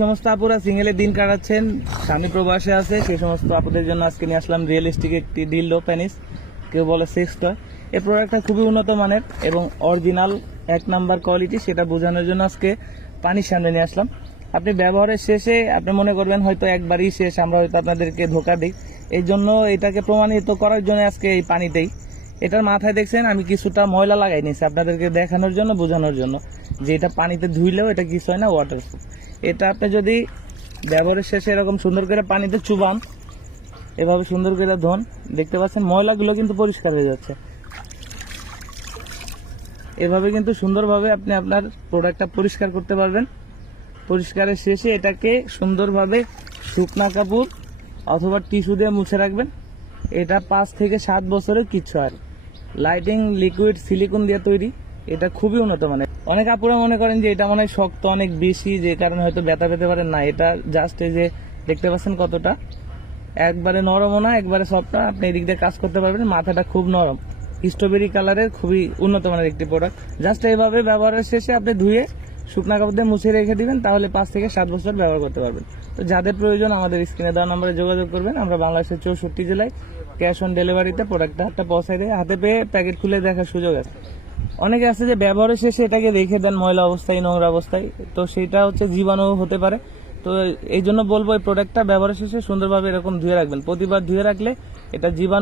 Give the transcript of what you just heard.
সমস্ত আপুরা সিঙ্গেলে দিন কাটাচ্ছেন, স্বামী প্রবাসে আছে, সেই সমস্ত আপুদের জন্য আজকে নিয়ে আসলাম রিয়েলিস্টিক একটি ডিল্ডো পেনিস, কেউ বলে সেক্স টয়। এই প্রোডাক্টটা খুবই উন্নত মানের এবং অরিজিনাল 1 নাম্বার কোয়ালিটি, সেটা বোঝানোর জন্য আজকে পানির সামনে নিয়ে আসলাম। আপনি ব্যবহারের শেষে আপনি মনে করবেন হয়তো একবারই শেষ, আমরা হয়তো আপনাদেরকে ধোকা দিই। এই জন্য এটাকে প্রমাণিত করার জন্য আজকে এই পানিতেই, এটার মাথায় দেখছেন আমি কিছুটা ময়লা লাগাই নিয়েছি আপনাদেরকে দেখানোর জন্য, বোঝানোর জন্য যে এটা পানিতে ধুইলেও এটা কিছু হয় না, ওয়াটারপ্রুফ। এটা আপনি যদি ব্যবহারের শেষে এরকম সুন্দর করে পানিতে চুবান, এভাবে সুন্দর করে ধোন, দেখতে পাচ্ছেন ময়লাগুলো কিন্তু পরিষ্কার হয়ে যাচ্ছে। এভাবে কিন্তু সুন্দরভাবে আপনি আপনার প্রোডাক্টটা পরিষ্কার করতে পারবেন। পরিষ্কারের শেষে এটাকে সুন্দরভাবে শুকনা কাপড় অথবা টিস্যু দিয়ে মুছে রাখবেন। এটা 5 থেকে 7 বছরের কিচ্ছু আর লাইটিং লিকুইড সিলিকন দিয়ে তৈরি, এটা খুবই উন্নত মানের। অনেক আপুরা মনে করেন যে এটা মনে হয় শক্ত অনেক বেশি, যে কারণে হয়তো ব্যথা পেতে পারেন না। এটা জাস্ট এই যে দেখতে পাচ্ছেন কতটা, একবারে নরমও না একবারে সফট না, আপনি এদিক দিয়ে কাজ করতে পারবেন। মাথাটা খুব নরম, স্ট্রবেরি কালারের, খুবই উন্নত মানের একটি প্রোডাক্ট। জাস্ট এইভাবে ব্যবহারের শেষে আপনি ধুয়ে শুকনা কাপড় দিয়ে মুছে রেখে দিবেন, তাহলে 5 থেকে 7 বছর ব্যবহার করতে পারবেন। তো যাদের প্রয়োজন আমাদের স্ক্রিনে দেওয়া নম্বরে যোগাযোগ করবেন। আমরা বাংলাদেশের 64 জেলায় ক্যাশ অন ডেলিভারিতে প্রোডাক্টটা পৌঁছায় দিয়ে হাতে পেয়ে প্যাকেট খুলে দেখার সুযোগ আছে। অনেকে আছে যে ব্যবহারের শেষে এটাকে রেখে দেন ময়লা অবস্থায়, নোংরা অবস্থায়, তো সেটা হচ্ছে জীবাণু হতে পারে। তো এই জন্য বলবো এই প্রোডাক্টটা ব্যবহারের শেষে সুন্দরভাবে এরকম ধুয়ে রাখবেন। প্রতিবার ধুয়ে রাখলে এটা জীবাণু